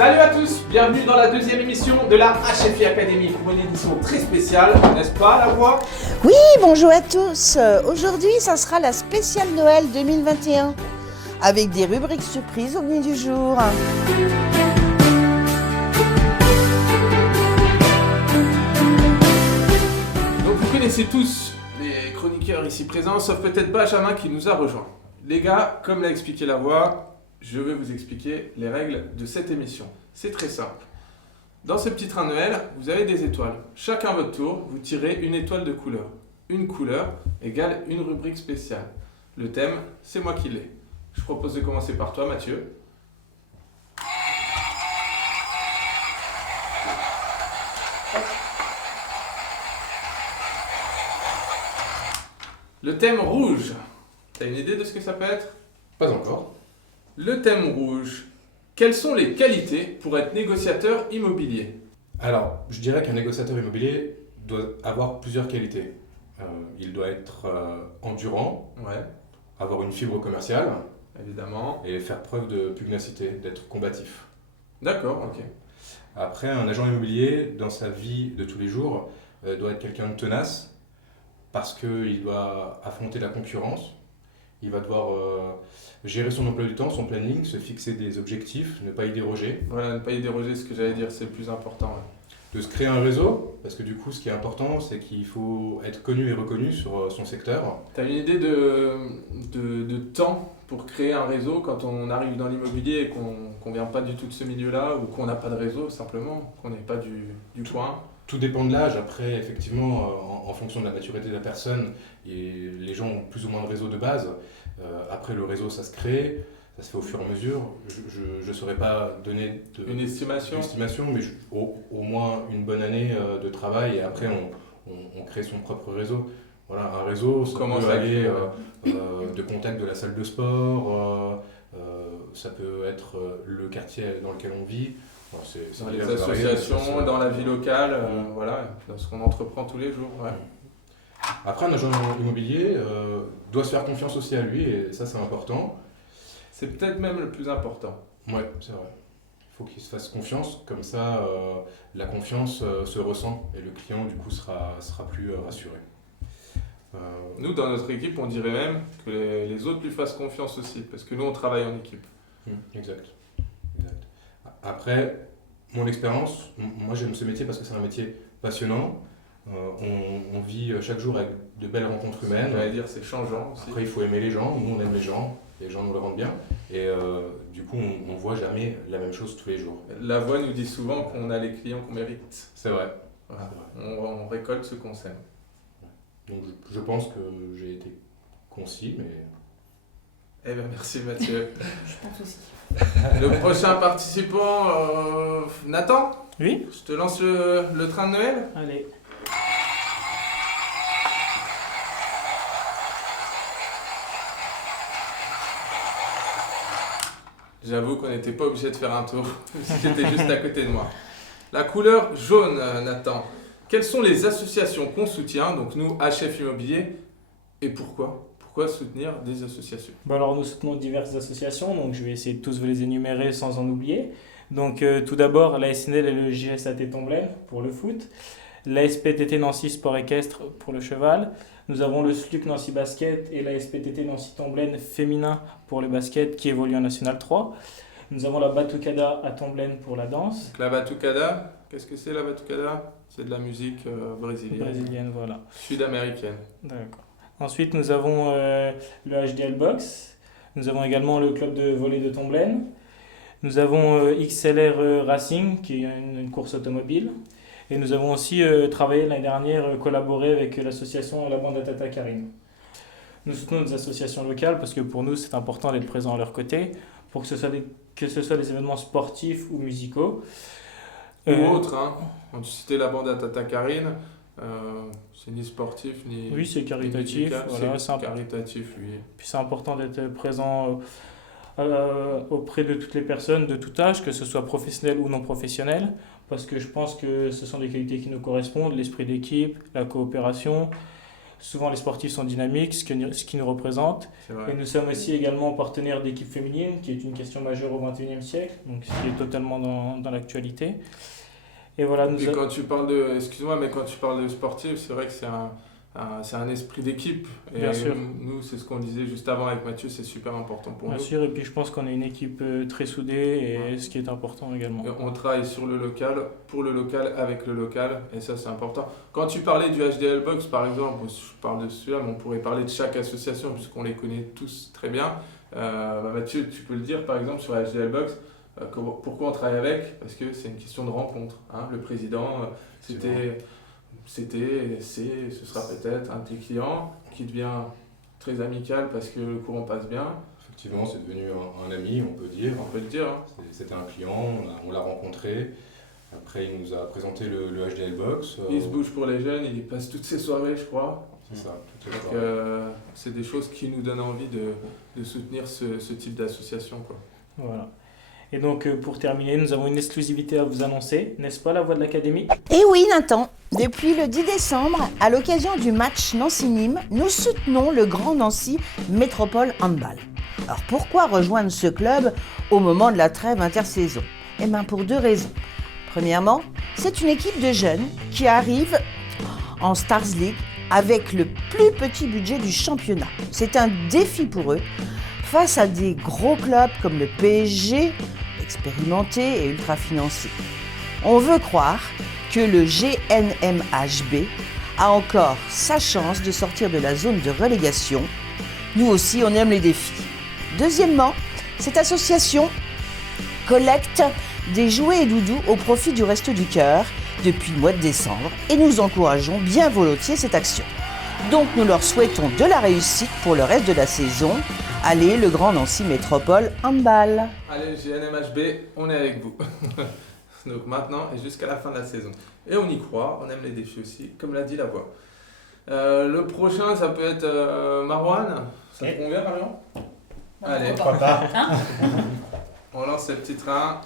Salut à tous, bienvenue dans la deuxième émission de la HFI Academy pour une édition très spéciale, n'est-ce pas la voix? Oui, bonjour à tous. Aujourd'hui, ça sera la spéciale Noël 2021 avec des rubriques surprises au menu du jour. Donc vous connaissez tous les chroniqueurs ici présents, sauf peut-être Benjamin qui nous a rejoint. Les gars, comme l'a expliqué la voix, je vais vous expliquer les règles de cette émission. C'est très simple. Dans ce petit train Noël, vous avez des étoiles. Chacun à votre tour, vous tirez une étoile de couleur. Une couleur égale une rubrique spéciale. Le thème, c'est moi qui l'ai. Je propose de commencer par toi, Mathieu. Le thème rouge. T'as une idée de ce que ça peut être? Pas encore. Le thème rouge. Quelles sont les qualités pour être négociateur immobilier? Alors, je dirais qu'un négociateur immobilier doit avoir plusieurs qualités. Il doit être endurant, Ouais, avoir une fibre commerciale évidemment. et faire preuve de pugnacité, d'être combatif. D'accord, ok. Après, un agent immobilier, dans sa vie de tous les jours, doit être quelqu'un de tenace parce qu'il doit affronter la concurrence. Il va devoir gérer son emploi du temps, son planning, se fixer des objectifs, ne pas y déroger. Voilà, ne pas y déroger, ce que j'allais dire, c'est le plus important. Ouais. De se créer un réseau, parce que du coup, ce qui est important, c'est qu'il faut être connu et reconnu sur son secteur. T'as une idée de temps pour créer un réseau quand on arrive dans l'immobilier et qu'on vient pas du tout de ce milieu-là ou qu'on n'a pas de réseau simplement, qu'on n'est pas du coin? Tout dépend de l'âge. Après, effectivement, en fonction de la maturité de la personne, et les gens ont plus ou moins de réseau de base. Après, le réseau, ça se crée, ça se fait au fur et à mesure. Je ne saurais pas donner Une estimation? mais au moins une bonne année de travail, et après, on crée son propre réseau. Voilà, un réseau, ça Comment peut ça aller crée, de contact de la salle de sport, ça peut être le quartier dans lequel on vit. Bon, c'est dans les divers et varié, associations, dans la vie locale, Mm. voilà, dans ce qu'on entreprend tous les jours. Ouais. Après, un agent immobilier doit se faire confiance aussi à lui, et ça, c'est important. C'est peut-être même le plus important. Ouais, c'est vrai. Il faut qu'il se fasse confiance, comme ça, la confiance se ressent, et le client, du coup, sera plus rassuré. Nous, dans notre équipe, on dirait même que les autres lui fassent confiance aussi, parce que nous, on travaille en équipe. Exact. Après, mon expérience, moi j'aime ce métier parce que c'est un métier passionnant. On vit chaque jour avec de belles rencontres humaines. J'allais dire, c'est changeant aussi. Après, il faut aimer les gens. Nous, on aime les gens nous le rendent bien. Et du coup, on ne voit jamais la même chose tous les jours. La voix nous dit souvent qu'on a les clients qu'on mérite. C'est vrai. Voilà. C'est vrai. On récolte ce qu'on sème. Donc, je pense que j'ai été concis, mais... Eh bien, merci Mathieu. Je pense aussi. Le prochain participant, Nathan, Oui, je te lance le train de Noël. allez. J'avoue qu'on n'était pas obligé de faire un tour, c'était juste à côté de moi. La couleur jaune, Nathan. Quelles sont les associations qu'on soutient, donc nous, HF Immobilier, et pourquoi? Pourquoi soutenir des associations? Bon, alors nous soutenons diverses associations, donc je vais essayer de tous vous les énumérer sans en oublier. Donc tout d'abord la SNL et le JSAT Tomblaine pour le foot, la SPTT Nancy Sport Équestre pour le cheval, nous avons le SLUC Nancy Basket et la SPTT Nancy Tomblaine féminin pour le basket qui évolue en National 3. Nous avons la Batucada à Tomblaine pour la danse. Donc la batucada, qu'est-ce que c'est la batucada? C'est de la musique Brésilienne, voilà. sud-américaine. D'accord. Ensuite, nous avons le HDL Box. Nous avons également le club de volley de Tomblaine. Nous avons XLR Racing, qui est une course automobile. Et nous avons aussi travaillé l'année dernière, collaboré avec l'association La Bande à Tata Karine. Nous soutenons des associations locales parce que pour nous, c'est important d'être présent à leur côté, pour que ce soit des événements sportifs ou musicaux. Ou autre, hein. Quand tu citais la bande à Tata Karine, c'est ni sportif ni. Oui, c'est caritatif. musical, Voilà, c'est c'est caritatif, oui. Puis c'est important d'être présent auprès de toutes les personnes de tout âge, que ce soit professionnel ou non professionnel, parce que je pense que ce sont des qualités qui nous correspondent, l'esprit d'équipe, la coopération, Souvent, les sportifs sont dynamiques, ce qui nous représente. C'est vrai. Et nous sommes aussi également partenaires d'équipe féminine, qui est une question majeure au XXIe siècle, donc ce qui est totalement dans l'actualité. Et voilà, Et quand tu parles de, excuse-moi, mais quand tu parles de sportif, c'est vrai que c'est un esprit d'équipe. Et Bien sûr. nous, c'est ce qu'on disait juste avant avec Mathieu, c'est super important pour Bien nous. sûr, et puis je pense qu'on est une équipe très soudée, et ce qui est important également. Et on travaille sur le local, pour le local, avec le local, et ça c'est important. Quand tu parlais du HDL Box par exemple, je parle de celui-là, mais on pourrait parler de chaque association puisqu'on les connaît tous très bien. Mathieu, tu peux le dire par exemple sur HDL Box, pourquoi on travaille avec? Parce que c'est une question de rencontre. Hein. Le président, ce sera peut-être un de tes clients qui devient très amical parce que le courant passe bien. Effectivement, c'est devenu un ami, on peut dire. On peut le dire. Hein. C'était un client, on l'a rencontré. Après, il nous a présenté le HDL Box. Il se bouge pour les jeunes, il y passe toutes ses soirées, je crois. C'est ça, tout est Donc, d'accord. c'est des choses qui nous donnent envie de soutenir ce type d'association, quoi. Voilà. Et donc, pour terminer, nous avons une exclusivité à vous annoncer, n'est-ce pas, la Voix de l'Académie? Et oui, Nathan, depuis le 10 décembre, à l'occasion du match Nancy-Nîmes, nous soutenons le Grand Nancy Métropole Handball. Alors pourquoi rejoindre ce club au moment de la trêve intersaison? Eh bien pour 2 raisons. Premièrement, c'est une équipe de jeunes qui arrive en Stars League avec le plus petit budget du championnat. C'est un défi pour eux face à des gros clubs comme le PSG, expérimenté et ultra financé. On veut croire que le GNMHB a encore sa chance de sortir de la zone de relégation. Nous aussi, on aime les défis. Deuxièmement, cette association collecte des jouets et doudous au profit du Resto du Cœur depuis le mois de décembre et nous encourageons bien volontiers cette action. Donc nous leur souhaitons de la réussite pour le reste de la saison. Allez, le Grand Nancy Métropole Handball. Allez, GNMHB, on est avec vous. Donc maintenant et jusqu'à la fin de la saison. Et on y croit, on aime les défis aussi, comme l'a dit la voix. Le prochain, ça peut être Marouane. Ça te convient, Marion? Allez, Pourquoi pas. on lance ce petit train.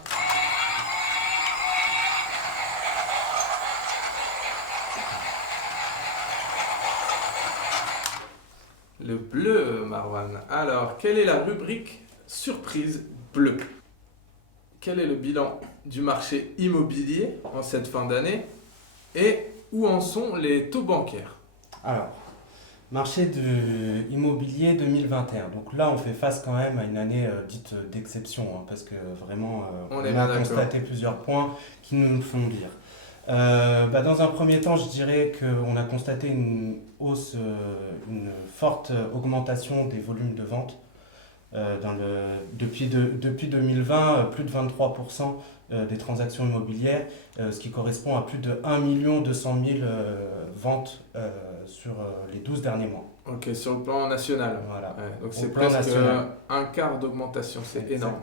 Le bleu, Marouane. Alors, quelle est la rubrique surprise bleue? Quel est le bilan du marché immobilier en cette fin d'année et où en sont les taux bancaires? Alors, marché de immobilier 2021. Donc là, on fait face quand même à une année dite d'exception, hein, parce que vraiment, On on est a bien d'accord. constaté plusieurs points qui nous font dire. Dans un premier temps, je dirais qu'on a constaté une hausse, une forte augmentation des volumes de vente. Depuis 2020, plus de 23% des transactions immobilières, ce qui correspond à plus de 1 200 000 ventes sur les 12 derniers mois. Ok, sur le plan national. Voilà. Ouais, donc Au c'est plan presque national. un quart d'augmentation, c'est énorme.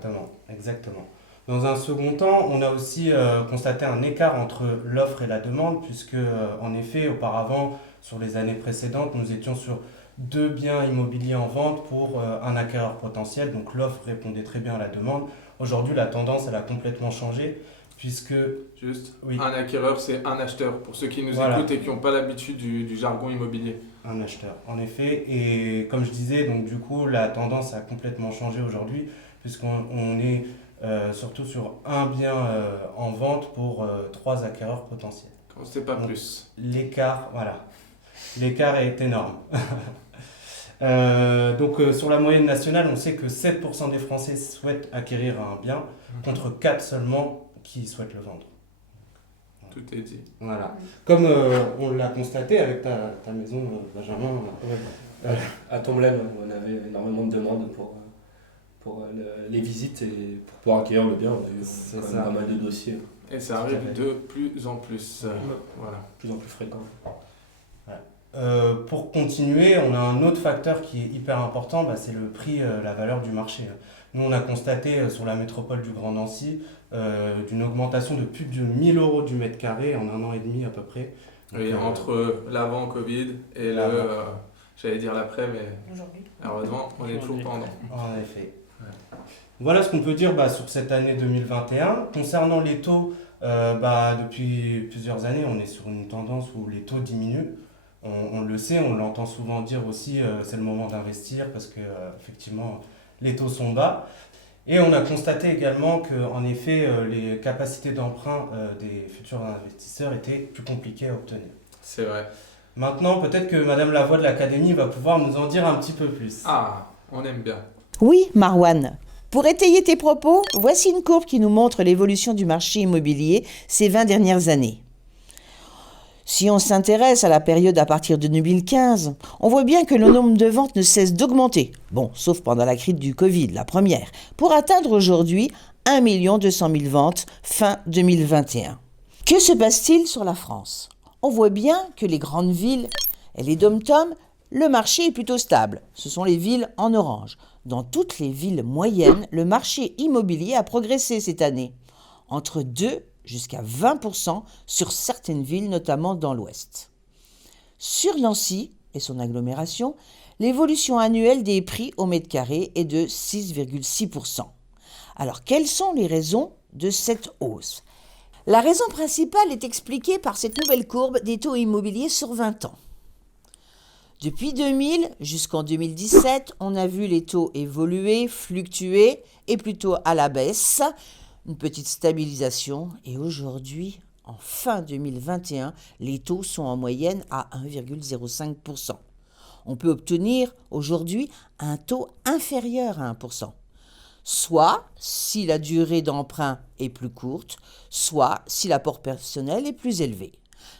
Exactement. Dans un second temps, on a aussi constaté un écart entre l'offre et la demande, puisque en effet, auparavant, sur les années précédentes, nous étions sur 2 biens immobiliers en vente pour un acquéreur potentiel, donc l'offre répondait très bien à la demande. Aujourd'hui, la tendance, elle a complètement changé, puisque... Juste, Oui. un acquéreur, c'est un acheteur. Pour ceux qui nous Voilà. écoutent et qui n'ont pas l'habitude du jargon immobilier. Un acheteur, en effet. Et comme je disais, donc du coup, la tendance a complètement changé aujourd'hui, puisqu'on est surtout sur un bien en vente pour 3 acquéreurs potentiels. Quand c'est pas Donc, plus. L'écart est énorme. Sur la moyenne nationale, on sait que 7% des Français souhaitent acquérir un bien, contre 4 seulement qui souhaitent le vendre. Tout est dit. Voilà. Comme on l'a constaté avec ta maison, Benjamin. À Tomblaine, on avait énormément de demandes pour les visites et pour pouvoir accueillir le bien. On a eu C'est quand ça. même pas mal de dossiers, Et ça arrive de plus en plus. Voilà. de plus en plus fréquents. Pour continuer, on a un autre facteur qui est hyper important, c'est le prix, la valeur du marché. Nous, on a constaté sur la métropole du Grand Nancy d'une augmentation de plus de 1 000 € du mètre carré en 1 an et demi à peu près. Donc, Et entre l'avant Covid et l'avant. j'allais dire l'après, mais Aujourd'hui. heureusement, on est toujours Aujourd'hui. pendant. En effet. Voilà ce qu'on peut dire sur cette année 2021. Concernant les taux, depuis plusieurs années, on est sur une tendance où les taux diminuent. On le sait, on l'entend souvent dire aussi, c'est le moment d'investir parce que effectivement les taux sont bas. Et on a constaté également qu'en effet, les capacités d'emprunt des futurs investisseurs étaient plus compliquées à obtenir. C'est vrai. Maintenant, peut-être que Madame Lavoie de l'Académie va pouvoir nous en dire un petit peu plus. Ah, on aime bien. Oui, Marwan. Pour étayer tes propos, voici une courbe qui nous montre l'évolution du marché immobilier ces 20 dernières années. Si on s'intéresse à la période à partir de 2015, on voit bien que le nombre de ventes ne cesse d'augmenter. Bon, sauf pendant la crise du Covid, la première, pour atteindre aujourd'hui 1 200 000 ventes fin 2021. Que se passe-t-il sur la France ? On voit bien que les grandes villes et les dom-toms, le marché est plutôt stable. Ce sont les villes en orange. Dans toutes les villes moyennes, le marché immobilier a progressé cette année, entre 2 jusqu'à 20% sur certaines villes, notamment dans l'Ouest. Sur Nancy et son agglomération, l'évolution annuelle des prix au mètre carré est de 6,6%. Alors, quelles sont les raisons de cette hausse ? La raison principale est expliquée par cette nouvelle courbe des taux immobiliers sur 20 ans. Depuis 2000 jusqu'en 2017, on a vu les taux évoluer, fluctuer et plutôt à la baisse. Une petite stabilisation et aujourd'hui, en fin 2021, les taux sont en moyenne à 1,05%. On peut obtenir aujourd'hui un taux inférieur à 1%, soit si la durée d'emprunt est plus courte, soit si l'apport personnel est plus élevé.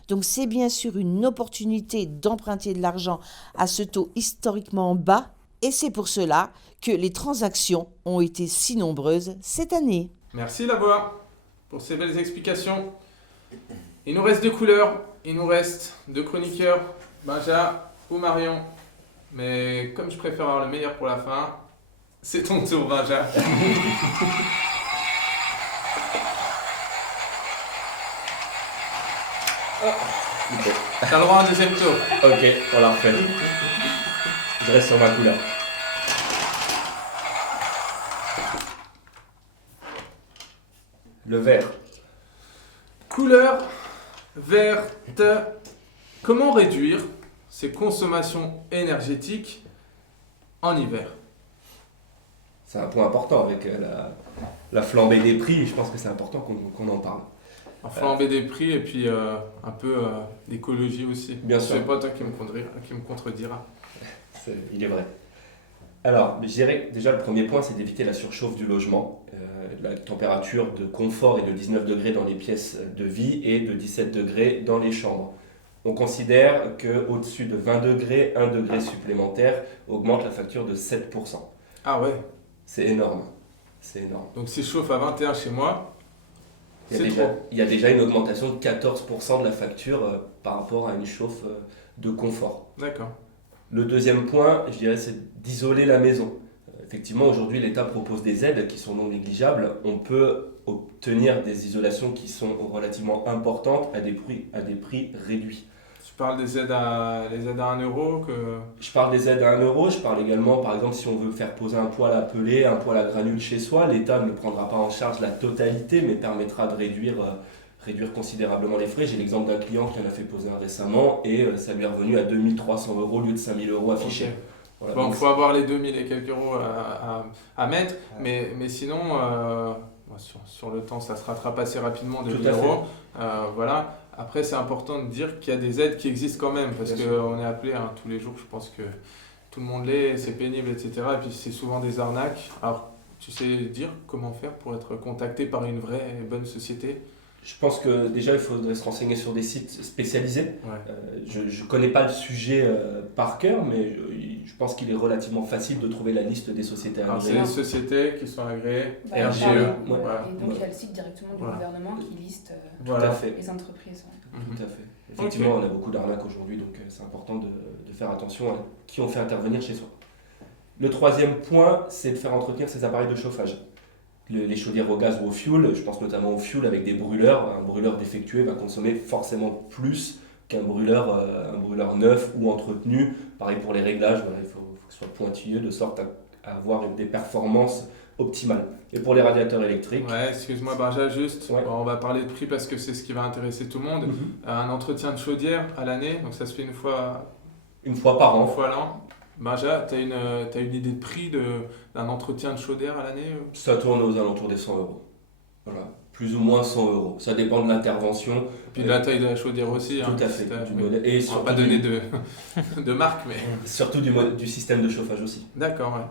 Donc c'est bien sûr une opportunité d'emprunter de l'argent à ce taux historiquement bas et c'est pour cela que les transactions ont été si nombreuses cette année. Merci Lavoie pour ces belles explications. Il nous reste 2 couleurs, il nous reste 2 chroniqueurs, Benja ou Marion. Mais comme je préfère avoir le meilleur pour la fin, c'est ton tour Benja. T'as le droit à un deuxième tour. Ok, on la refait. Je reste sur ma couleur. Le vert. Couleur verte. Comment réduire ses consommations énergétiques en hiver ? C'est un point important avec la flambée des prix. Je pense que c'est important qu'on en parle. Flamber des prix et puis un peu d'écologie aussi. Bien sûr. C'est pas toi qui me contredira. Il est vrai. Alors, je dirais que déjà le premier point, c'est d'éviter la surchauffe du logement. La température de confort est de 19 degrés dans les pièces de vie et de 17 degrés dans les chambres. On considère qu'au-dessus de 20 degrés, 1 degré supplémentaire augmente la facture de 7%. Ah ouais. C'est énorme. C'est énorme. Donc s'il chauffe à 21 chez moi, c'est trop. Il y a déjà une augmentation de 14% de la facture par rapport à une chauffe de confort. D'accord. Le deuxième point, je dirais, c'est d'isoler la maison. Effectivement, aujourd'hui, l'État propose des aides qui sont non négligeables. On peut obtenir des isolations qui sont relativement importantes à des prix réduits. Tu parles des aides à 1 euro que... Je parle des aides à 1 euro. Je parle également, par exemple, si on veut faire poser un poêle à pellet, un poêle à granules chez soi, l'État ne prendra pas en charge la totalité, mais permettra de réduire considérablement les frais. J'ai l'exemple d'un client qui en a fait poser un récemment et ça lui est revenu à 2 300 € au lieu de 5 000 € affichés. Okay. Voilà, Bon, il faut avoir les 2000 et quelques euros à mettre, mais sinon, sur le temps, ça se rattrape assez rapidement de 1000 euros. Voilà. Après, c'est important de dire qu'il y a des aides qui existent quand même, parce qu'on est appelé tous les jours, je pense que tout le monde l'est, c'est pénible, etc. Et puis c'est souvent des arnaques. Alors, tu sais dire comment faire pour être contacté par une vraie et bonne société ? Je pense que déjà il faudrait se renseigner sur des sites spécialisés. Ouais. Je ne connais pas le sujet par cœur, mais je pense qu'il est relativement facile de trouver la liste des sociétés agréées. C'est les sociétés qui sont agréées, RGE. Ouais. Voilà. Et donc il y a le site directement du gouvernement qui liste les entreprises. Ouais. Tout à fait. Effectivement, on a beaucoup d'arnaques aujourd'hui, donc c'est important de faire attention à qui on fait intervenir chez soi. Le troisième point, c'est de faire entretenir ses appareils de chauffage. Les chaudières au gaz ou au fioul, je pense notamment au fioul avec des brûleurs. Un brûleur défectueux va consommer forcément plus qu'un brûleur neuf ou entretenu. Pareil pour les réglages, il faut que ce soit pointilleux de sorte à avoir des performances optimale. Et pour les radiateurs électriques... Ouais, excuse-moi Benja, juste, Ouais. on va parler de prix parce que c'est ce qui va intéresser tout le monde. Un entretien de chaudière à l'année, donc ça se fait une fois par an. Une fois l'an. Benja, t'as une idée de prix d'un entretien de chaudière à l'année Ça tourne aux alentours des 100 euros. Voilà. Plus ou moins 100 euros. Ça dépend de l'intervention. Et puis de la taille de la chaudière aussi. Tout à fait. Oui. Modèle. Et on va pas donner de marque, mais... Surtout du système de chauffage aussi. D'accord, ouais.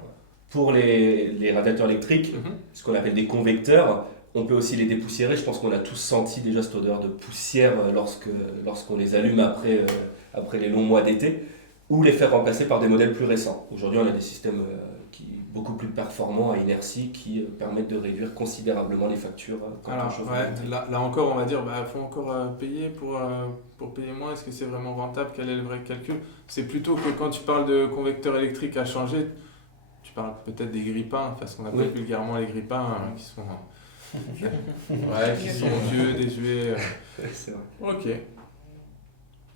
Pour les radiateurs électriques, ce qu'on appelle des convecteurs, on peut aussi les dépoussiérer. Je pense qu'on a tous senti déjà cette odeur de poussière lorsqu'on les allume après les longs mois d'été, ou les faire remplacer par des modèles plus récents. Aujourd'hui, on a des systèmes beaucoup plus performants à inertie qui permettent de réduire considérablement les factures. Alors, là encore, on va dire, faut encore payer pour payer moins. Est-ce que c'est vraiment rentable? Quel est le vrai calcul? C'est plutôt que quand tu parles de convecteurs électriques à changer, tu parles peut-être des grippins, parce qu'on appelle vulgairement les grippins, qui sont vieux, désuets. C'est vrai. Ok.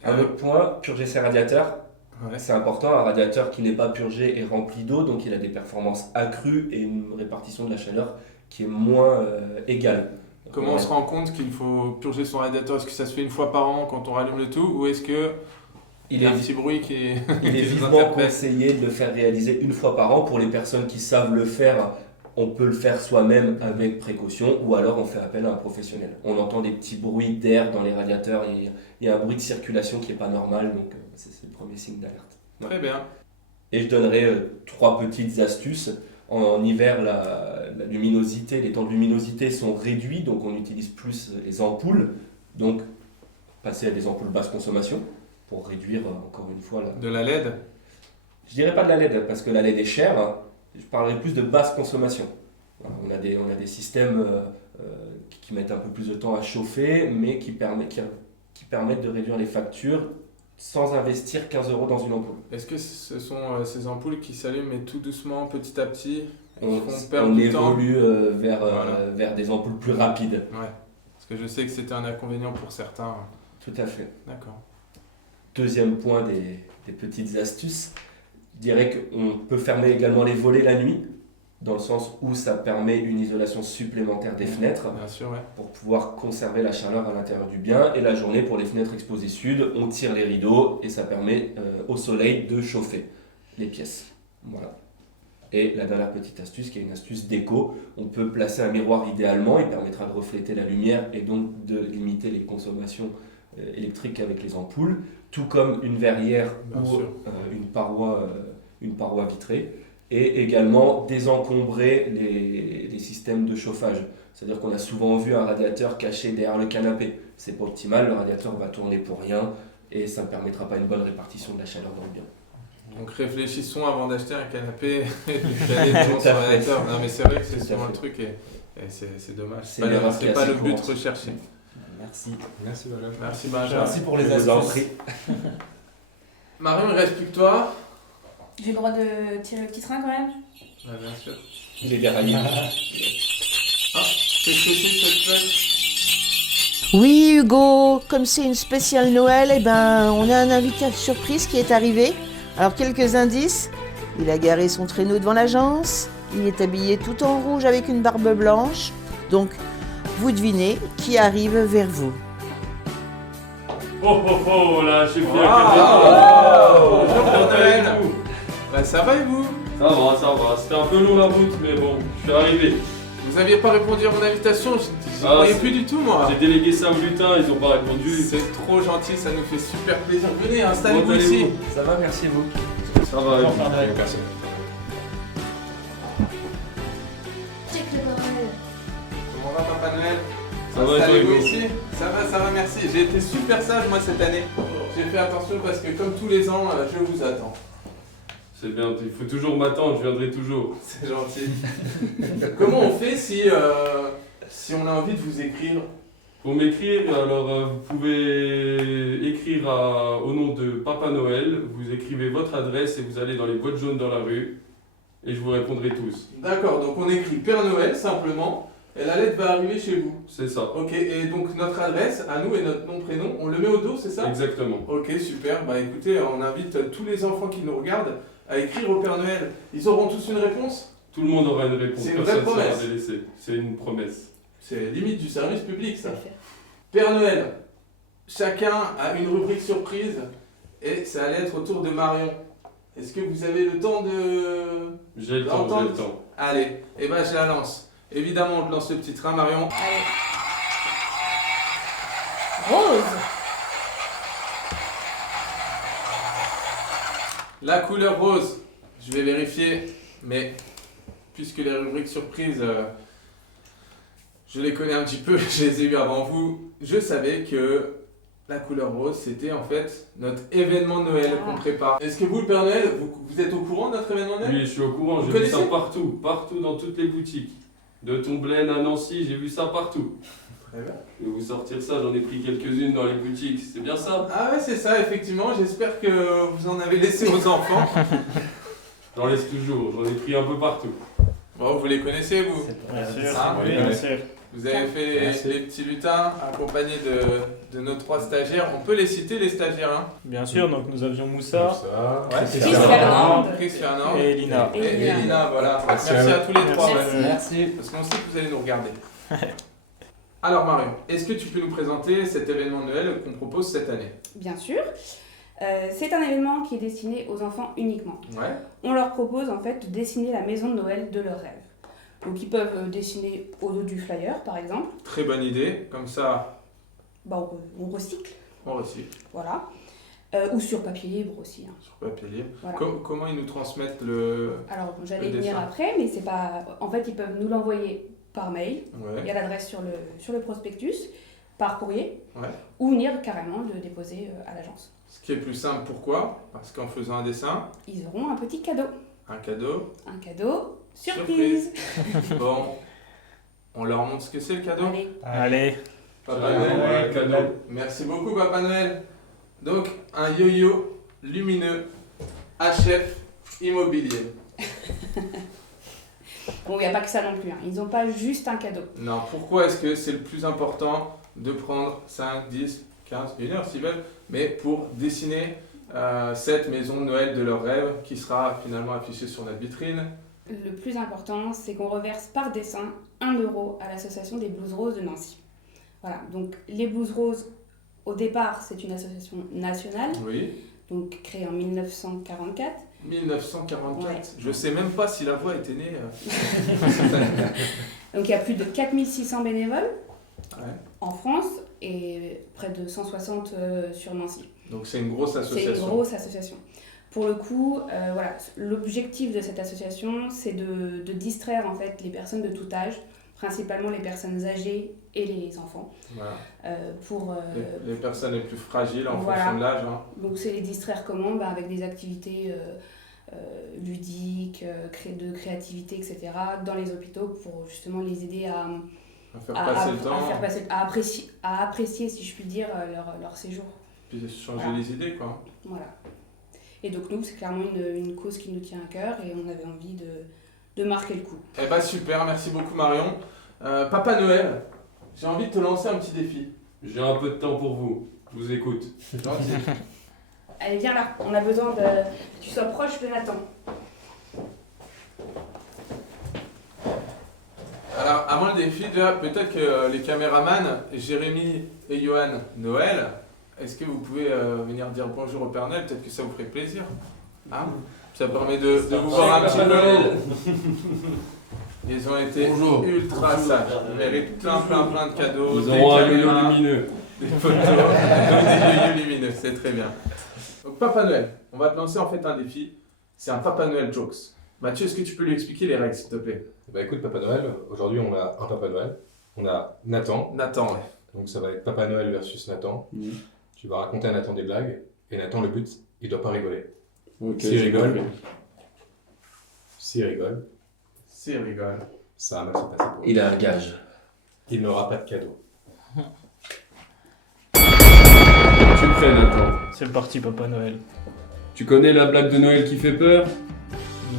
Un autre point, purger ses radiateurs. Ouais. C'est important, un radiateur qui n'est pas purgé est rempli d'eau, donc il a des performances accrues et une répartition de la chaleur qui est moins égale. Comment on se rend compte qu'il faut purger son radiateur? Est-ce que ça se fait une fois par an quand on rallume le tout, ou est-ce que il y a un petit bruit qui est... Il est vivement conseillé de le faire réaliser une fois par an. Pour les personnes qui savent le faire, on peut le faire soi-même avec précaution, ou alors on fait appel à un professionnel. On entend des petits bruits d'air dans les radiateurs, il y a un bruit de circulation qui n'est pas normal, donc c'est le premier signe d'alerte. Très bien. Et je donnerai 3 petites astuces. En hiver, les temps de luminosité sont réduits, donc on utilise plus les ampoules, donc passer à des ampoules basse consommation pour réduire encore une fois... De la LED? Je dirais pas de la LED, parce que la LED est chère. Je parlerai plus de basse consommation. On a des systèmes qui mettent un peu plus de temps à chauffer, mais qui permettent de réduire les factures sans investir 15 € dans une ampoule. Est-ce que ce sont ces ampoules qui s'allument mais tout doucement, petit à petit, on évolue vers des ampoules plus rapides. Ouais. Parce que je sais que c'était un inconvénient pour certains. Tout à fait. D'accord. Deuxième point des petites astuces. Je dirais qu'on peut fermer également les volets la nuit, dans le sens où ça permet une isolation supplémentaire des fenêtres, bien sûr, ouais, pour pouvoir conserver la chaleur à l'intérieur du bien. Et la journée, pour les fenêtres exposées sud, on tire les rideaux et ça permet au soleil de chauffer les pièces. Voilà. Et la dernière petite astuce, qui est une astuce déco, on peut placer un miroir idéalement, il permettra de refléter la lumière et donc de limiter les consommations électriques avec les ampoules, tout comme une verrière ou une paroi vitrée, et également désencombrer les systèmes de chauffage. C'est-à-dire qu'on a souvent vu un radiateur caché derrière le canapé. C'est pas optimal, le radiateur va tourner pour rien et ça ne permettra pas une bonne répartition de la chaleur dans le bien. Donc réfléchissons avant d'acheter un canapé et de caler devant son radiateur. Non mais c'est vrai que c'est souvent le truc et c'est dommage. C'est pas le but recherché. Merci. Merci Benjamin. Merci Benjamin. Merci pour les astuces. Marion, il reste plus que toi. J'ai le droit de tirer le petit train quand même? Ouais, bien sûr. Il est déraillé. Qu'est-ce que c'est cette fête? Oui Hugo, comme c'est une spéciale Noël, on a un invité surprise qui est arrivé. Alors quelques indices, il a garé son traîneau devant l'agence, il est habillé tout en rouge avec une barbe blanche, donc vous devinez qui arrive vers vous. Oh oh oh, là, j'ai fait Bonjour Noël. Ça va et vous? Ça va, c'était un peu long la route, mais bon, je suis arrivé. Vous n'aviez pas répondu à mon invitation, j'y croyais plus du tout moi. J'ai délégué ça au butin, ils n'ont pas répondu. C'est trop gentil, ça nous fait super plaisir. Venez, installez-vous ici. Ça va, merci vous. Ça va, Merci. Comment va Papa Noël? Ça va, installez-vous ici. Ça va, merci. J'ai été super sage moi cette année. J'ai fait attention parce que comme tous les ans, je vous attends. C'est bien, il faut toujours m'attendre, je viendrai toujours. C'est gentil. Comment on fait si on a envie de vous écrire? Pour m'écrire, alors vous pouvez écrire au nom de Papa Noël, vous écrivez votre adresse et vous allez dans les boîtes jaunes dans la rue et je vous répondrai tous. D'accord, donc on écrit Père Noël simplement et la lettre va arriver chez vous. C'est ça. Ok, et donc notre adresse, à nous et notre nom, prénom, on le met au dos, c'est ça? Exactement. Ok, super. Bah écoutez, on invite tous les enfants qui nous regardent à écrire au Père Noël. Ils auront tous une réponse? Tout le monde aura une réponse. C'est une vraie Personne ne sera promesse. délaissé. C'est une promesse. C'est limite du service public, ça. Ça fait. Père Noël, chacun a une rubrique surprise et ça allait être au tour de Marion. Est-ce que vous avez le temps de... J'ai le temps, j'ai le temps. Allez, et ben je la lance. Évidemment, on te lance le petit train, Marion. Allez. Rose. La couleur rose, je vais vérifier, mais puisque les rubriques surprises, je les connais un petit peu, je les ai eues avant vous, je savais que la couleur rose, c'était en fait notre événement de Noël qu'on prépare. Est-ce que vous, le Père Noël, vous êtes au courant de notre événement de Noël? Oui, je suis au courant, Vous j'ai vu ça connaissez partout dans toutes les boutiques. De Tomblaine à Nancy, j'ai vu ça partout. Très bien. Je vais vous sortir ça, j'en ai pris quelques-unes dans les boutiques, c'est bien ça? Ah ouais, c'est ça, effectivement. J'espère que vous en avez laissé aux enfants. J'en laisse toujours, j'en ai pris un peu partout. Bon, vous les connaissez, vous? Bien sûr, Ah, oui, bien sûr. Vous avez fait les petits lutins accompagnés de nos 3 stagiaires. On peut les citer, les stagiaires, hein? Bien sûr, donc nous avions Moussa, Chris Fernand. Chris Fernand. et Elina. Et Elina, voilà. Merci Merci à à tous les 3. Merci. Merci. Parce qu'on sait que vous allez nous regarder. Alors Marion, est-ce que tu peux nous présenter cet événement de Noël qu'on propose cette année? Bien sûr. C'est un événement qui est destiné aux enfants uniquement. Ouais. On leur propose en fait de dessiner la maison de Noël de leur rêve. Donc ils peuvent dessiner au dos du flyer par exemple. Très bonne idée. Comme ça, Bah, on recycle, on recycle voilà. Ou sur papier libre aussi. Hein. sur papier libre. Voilà. Comment ils nous transmettent le... Alors j'allais Le y venir dessin. après, mais c'est pas. En fait, ils peuvent nous l'envoyer par mail. Il y Ouais. a l'adresse sur le prospectus, par courrier, Ouais. ou venir carrément le déposer à l'agence. Ce qui est plus simple, pourquoi? Parce qu'en faisant un dessin, Ils auront un petit cadeau. un cadeau... Un cadeau surprise. Bon, on leur montre ce que c'est le cadeau? Allez. Allez, Papa Ouais, Noël. ouais, cadeau. Merci beaucoup Papa Noël. Donc un yo-yo lumineux HF Immobilier. Bon, il n'y a pas que ça non plus. Hein. Ils n'ont pas juste un cadeau. Non, pourquoi est-ce que c'est le plus important de prendre 5, 10, 15, 1 heure s'ils veulent, mais pour dessiner cette maison de Noël de leur rêve qui sera finalement affichée sur notre vitrine? Le plus important, c'est qu'on reverse par dessin 1 € à l'association des Blues Roses de Nancy. Voilà, donc les Blues Roses, au départ, c'est une association nationale, Oui. donc créée en 1944. 1944. Ouais. Je sais même pas si la voix était née. Donc il y a plus de 4600 bénévoles Ouais. en France et près de 160 sur Nancy. Donc c'est une grosse C'est association. une grosse association. Pour le coup, voilà, l'objectif de cette association, c'est de distraire en fait les personnes de tout âge, principalement les personnes âgées et les enfants, Voilà. pour Les personnes les plus fragiles en Voilà. fonction de l'âge. Hein. donc c'est les distraire comment? Bah, avec des activités ludiques, de créativité, etc. dans les hôpitaux pour justement les aider à À faire passer le temps, faire passer, à apprécier, si je puis dire, leur séjour. puis changer Voilà. les idées quoi. Voilà. Et donc nous, c'est clairement une cause qui nous tient à cœur et on avait envie de marquer le coup. Eh bah super, merci beaucoup Marion. Papa Noël, j'ai envie de te lancer un petit défi. J'ai un peu de temps pour vous, je vous écoute. Gentil. Allez, viens là, on a besoin que tu sois proche de Nathan. Alors avant le défi, déjà peut-être que les caméramans, Jérémy et Johan Noël, est-ce que vous pouvez venir dire bonjour au Père Noël? Peut-être que ça vous ferait plaisir. Hein? Ça permet de vous voir un petit peu. Ils ont été ultra sages. Ils méritent plein de cadeaux. Nous des aurons un yo-yo caméras, lumineux. des photos, des yo-yo lumineux, c'est très bien. Donc Papa Noël, on va te lancer en fait un défi. C'est un Papa Noël jokes. Mathieu, est-ce que tu peux lui expliquer les règles s'il te plaît? Bah écoute, Papa Noël, aujourd'hui on a un Papa Noël, on a Nathan, Nathan, ouais. donc ça va être Papa Noël versus Nathan. Tu vas raconter à Nathan des blagues, et Nathan, le but, il doit pas rigoler. Ok, S'il j'ai rigole, compris. s'il rigole, S'il rigole. ça va mal se passer pour lui. Il a un gage. Il n'aura pas de cadeau. Tu es prêt, Nathan? c'est parti Papa Noël. Tu connais la blague de Noël qui fait peur?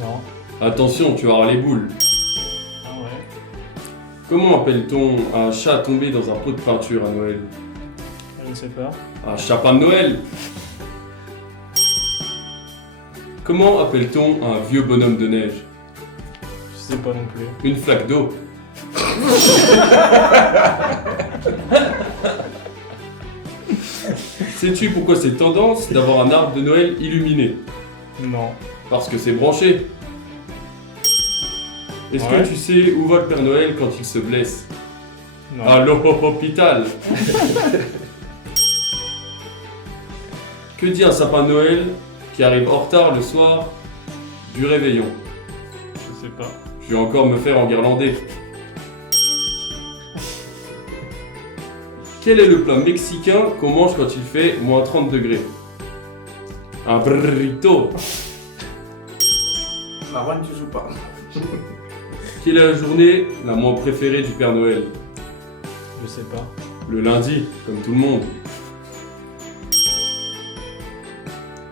Non. Attention, tu auras les boules. Ah ouais. Comment appelle-t-on un chat tombé dans un pot de peinture à Noël? Je ne sais pas. Un chapin de Noël. Comment appelle-t-on un vieux bonhomme de neige? Je sais pas non plus. Une flaque d'eau. Sais-tu pourquoi c'est tendance d'avoir un arbre de Noël illuminé? Non. Parce que c'est branché. Est-ce Ouais. que tu sais où va le Père Noël quand il se blesse? Non. À l'hôpital. Que dit un sapin de Noël qui arrive en retard le soir du réveillon? Je sais pas. Je vais encore me faire enguirlander. Quel est le plat mexicain qu'on mange quand il fait moins 30 degrés? Un burrito. Marwan, tu joues pas. Quelle est la journée la moins préférée du Père Noël? Je sais pas. Le lundi, comme tout le monde.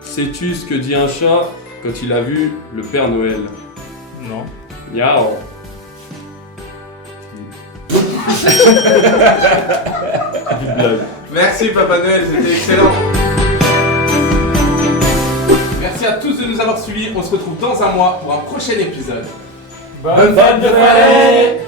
Sais-tu ce que dit un chat quand il a vu le Père Noël? Non. Miaou. Petite blague. Merci Papa Noël, c'était excellent. Merci à tous de nous avoir suivis. On se retrouve dans un mois pour un prochain épisode. Bonne fête de Noël!